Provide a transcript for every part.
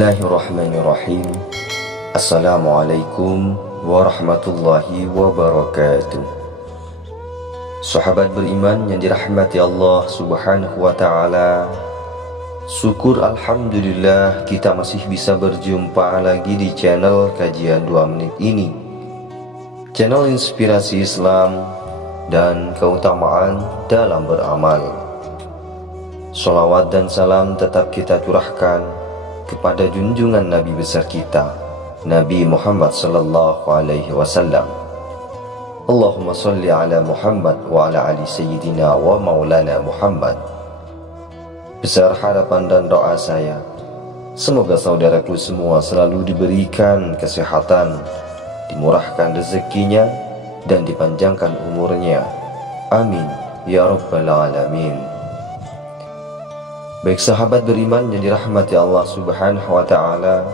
Bismillahirrahmanirrahim. Assalamualaikum warahmatullahi wabarakatuh. Sahabat beriman yang dirahmati Allah subhanahu wa ta'ala, syukur alhamdulillah kita masih bisa berjumpa lagi di channel kajian 2 menit ini, channel inspirasi Islam dan keutamaan dalam beramal. Sholawat dan salam tetap kita curahkan kepada junjungan Nabi besar kita, Nabi Muhammad sallallahu alaihi wasallam. Allahumma salli ala Muhammad wa ala ali sayyidina wa maulana Muhammad. Besar harapan dan doa saya, semoga saudaraku semua selalu diberikan kesehatan, dimurahkan rezekinya, dan dipanjangkan umurnya. Amin ya rabbal alamin. Baik sahabat beriman yang dirahmati Allah subhanahu wa ta'ala,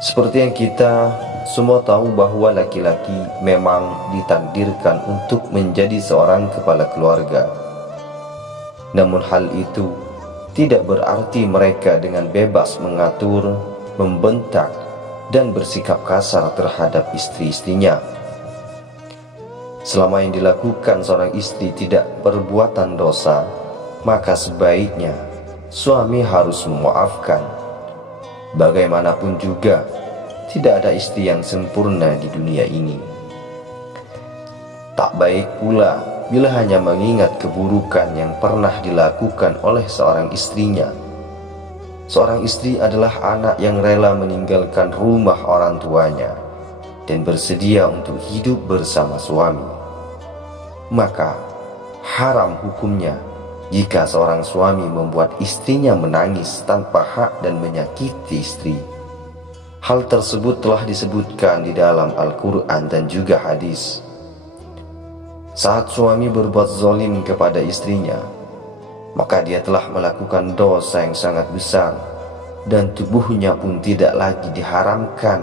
seperti yang kita semua tahu bahwa laki-laki memang ditakdirkan untuk menjadi seorang kepala keluarga. Namun hal itu tidak berarti mereka dengan bebas mengatur, membentak, dan bersikap kasar terhadap istri-istrinya. Selama yang dilakukan seorang istri tidak perbuatan dosa, maka sebaiknya suami harus memaafkan. Bagaimanapun juga, tidak ada istri yang sempurna di dunia ini. Tak baik pula bila hanya mengingat keburukan yang pernah dilakukan oleh seorang istrinya. Seorang istri adalah anak yang rela meninggalkan rumah orang tuanya dan bersedia untuk hidup bersama suami. Maka haram hukumnya jika seorang suami membuat istrinya menangis tanpa hak dan menyakiti istri. Hal tersebut telah disebutkan di dalam Al-Quran dan juga hadis. Saat suami berbuat zalim kepada istrinya, maka dia telah melakukan dosa yang sangat besar, dan tubuhnya pun tidak lagi diharamkan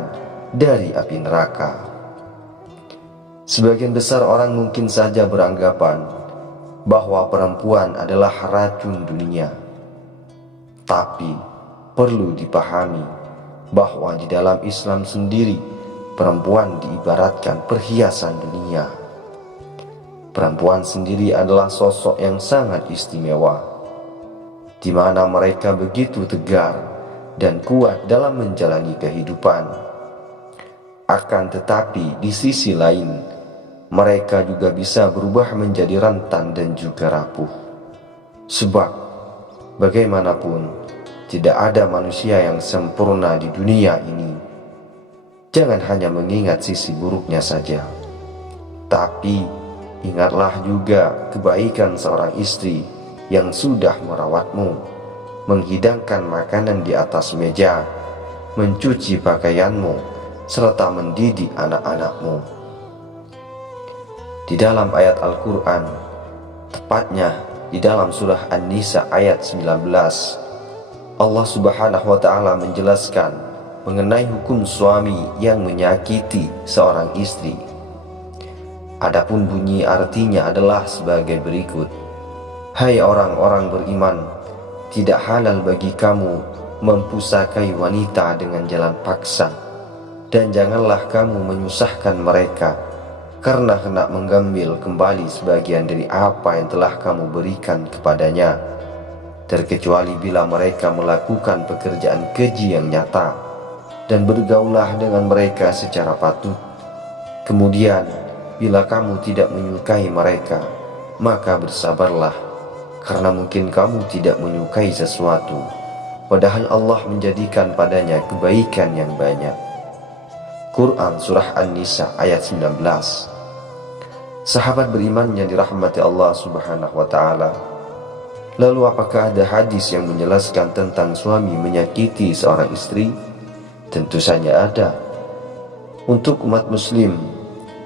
dari api neraka. Sebagian besar orang mungkin saja beranggapan bahwa perempuan adalah racun dunia. Tapi perlu dipahami bahwa di dalam Islam sendiri perempuan diibaratkan perhiasan dunia. Perempuan sendiri adalah sosok yang sangat istimewa, di mana mereka begitu tegar dan kuat dalam menjalani kehidupan. Akan tetapi di sisi lain, mereka juga bisa berubah menjadi rentan dan juga rapuh. Sebab bagaimanapun tidak ada manusia yang sempurna di dunia ini. Jangan hanya mengingat sisi buruknya saja, tapi ingatlah juga kebaikan seorang istri yang sudah merawatmu, menghidangkan makanan di atas meja, mencuci pakaianmu, serta mendidik anak-anakmu. Di dalam ayat Al-Quran, tepatnya di dalam surah An-Nisa ayat 19, Allah subhanahu wa ta'ala menjelaskan mengenai hukum suami yang menyakiti seorang istri. Adapun bunyi artinya adalah sebagai berikut: hai orang-orang beriman, tidak halal bagi kamu mempusakai wanita dengan jalan paksa, dan janganlah kamu menyusahkan mereka karena hendak mengambil kembali sebagian dari apa yang telah kamu berikan kepadanya, terkecuali bila mereka melakukan pekerjaan keji yang nyata, dan bergaulah dengan mereka secara patut. Kemudian bila kamu tidak menyukai mereka, maka bersabarlah, karena mungkin kamu tidak menyukai sesuatu, padahal Allah menjadikan padanya kebaikan yang banyak. Quran Surah An-Nisa ayat 19. Sahabat beriman yang dirahmati Allah subhanahu wa ta'ala, lalu apakah ada hadis yang menjelaskan tentang suami menyakiti seorang istri? Tentu saja ada. Untuk umat muslim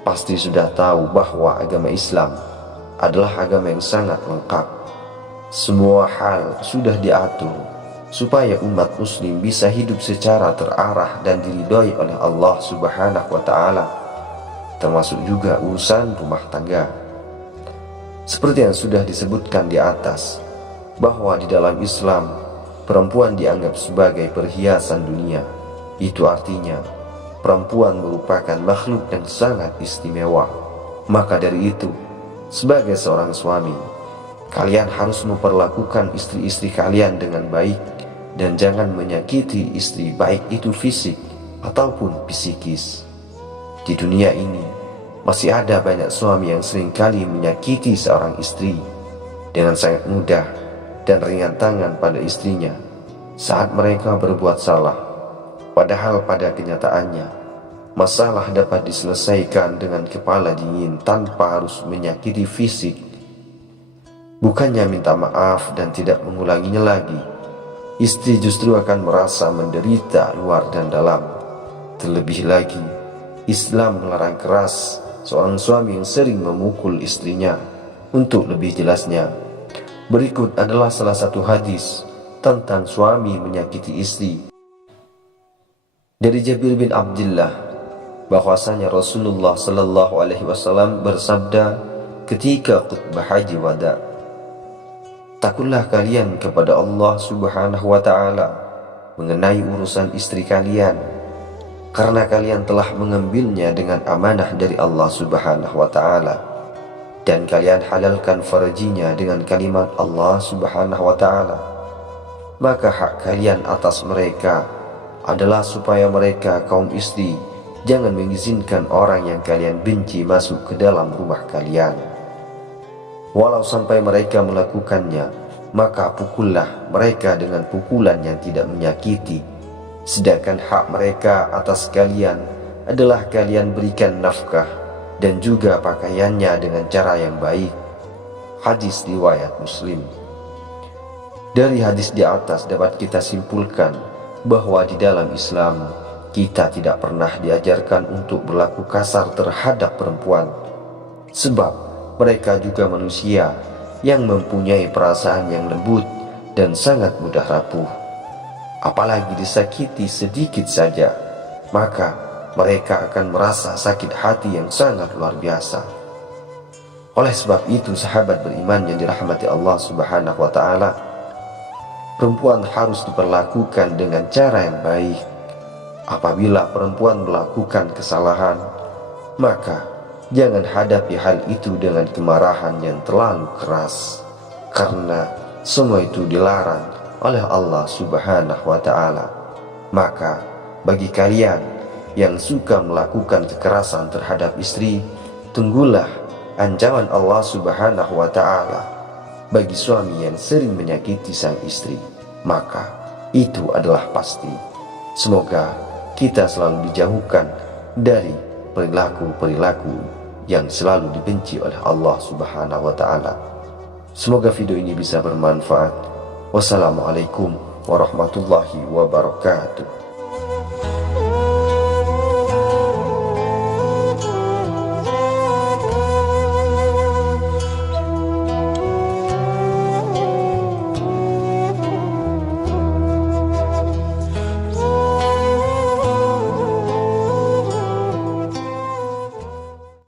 pasti sudah tahu bahwa agama Islam adalah agama yang sangat lengkap. Semua hal sudah diatur supaya umat muslim bisa hidup secara terarah dan diridhoi oleh Allah subhanahu wa ta'ala, termasuk juga urusan rumah tangga. Seperti yang sudah disebutkan di atas, bahwa di dalam Islam perempuan dianggap sebagai perhiasan dunia. Itu artinya perempuan merupakan makhluk yang sangat istimewa. Maka dari itu, sebagai seorang suami, kalian harus memperlakukan istri-istri kalian dengan baik dan jangan menyakiti istri, baik itu fisik ataupun psikis. Di dunia ini masih ada banyak suami yang seringkali menyakiti seorang istri dengan sangat mudah dan ringan tangan pada istrinya saat mereka berbuat salah. Padahal pada kenyataannya, masalah dapat diselesaikan dengan kepala dingin tanpa harus menyakiti fisik. Bukannya minta maaf dan tidak mengulanginya lagi, istri justru akan merasa menderita luar dan dalam. Terlebih lagi, Islam melarang keras seorang suami yang sering memukul istrinya. Untuk lebih jelasnya, berikut adalah salah satu hadis tentang suami menyakiti istri. Dari Jabir bin Abdullah bahwasanya Rasulullah Sallallahu Alaihi Wasallam bersabda ketika khutbah haji wada, "Takutlah kalian kepada Allah Subhanahu wa Ta'ala mengenai urusan istri kalian, karena kalian telah mengambilnya dengan amanah dari Allah Subhanahu wa Ta'ala, dan kalian halalkan farjinya dengan kalimat Allah Subhanahu wa Ta'ala. Maka hak kalian atas mereka adalah supaya mereka, kaum istri, jangan mengizinkan orang yang kalian benci masuk ke dalam rumah kalian. Walau sampai mereka melakukannya, maka pukullah mereka dengan pukulan yang tidak menyakiti. Sedangkan hak mereka atas kalian adalah kalian berikan nafkah dan juga pakaiannya dengan cara yang baik." Hadis riwayat Muslim. Dari hadis di atas dapat kita simpulkan bahwa di dalam Islam kita tidak pernah diajarkan untuk berlaku kasar terhadap perempuan, sebab mereka juga manusia yang mempunyai perasaan yang lembut dan sangat mudah rapuh. Apalagi disakiti sedikit saja, maka mereka akan merasa sakit hati yang sangat luar biasa. Oleh sebab itu, sahabat beriman yang dirahmati Allah Subhanahu wa Ta'ala, perempuan harus diperlakukan dengan cara yang baik. Apabila perempuan melakukan kesalahan, maka jangan hadapi hal itu dengan kemarahan yang terlalu keras, karena semua itu dilarang oleh Allah Subhanahu wa Ta'ala. Maka bagi kalian yang suka melakukan kekerasan terhadap istri, tunggulah ancaman Allah Subhanahu wa Ta'ala. Bagi suami yang sering menyakiti sang istri, maka itu adalah pasti. Semoga kita selalu dijauhkan dari perilaku-perilaku yang selalu dibenci oleh Allah Subhanahu wa Ta'ala. Semoga video ini bisa bermanfaat. Wassalamualaikum warahmatullahi wabarakatuh.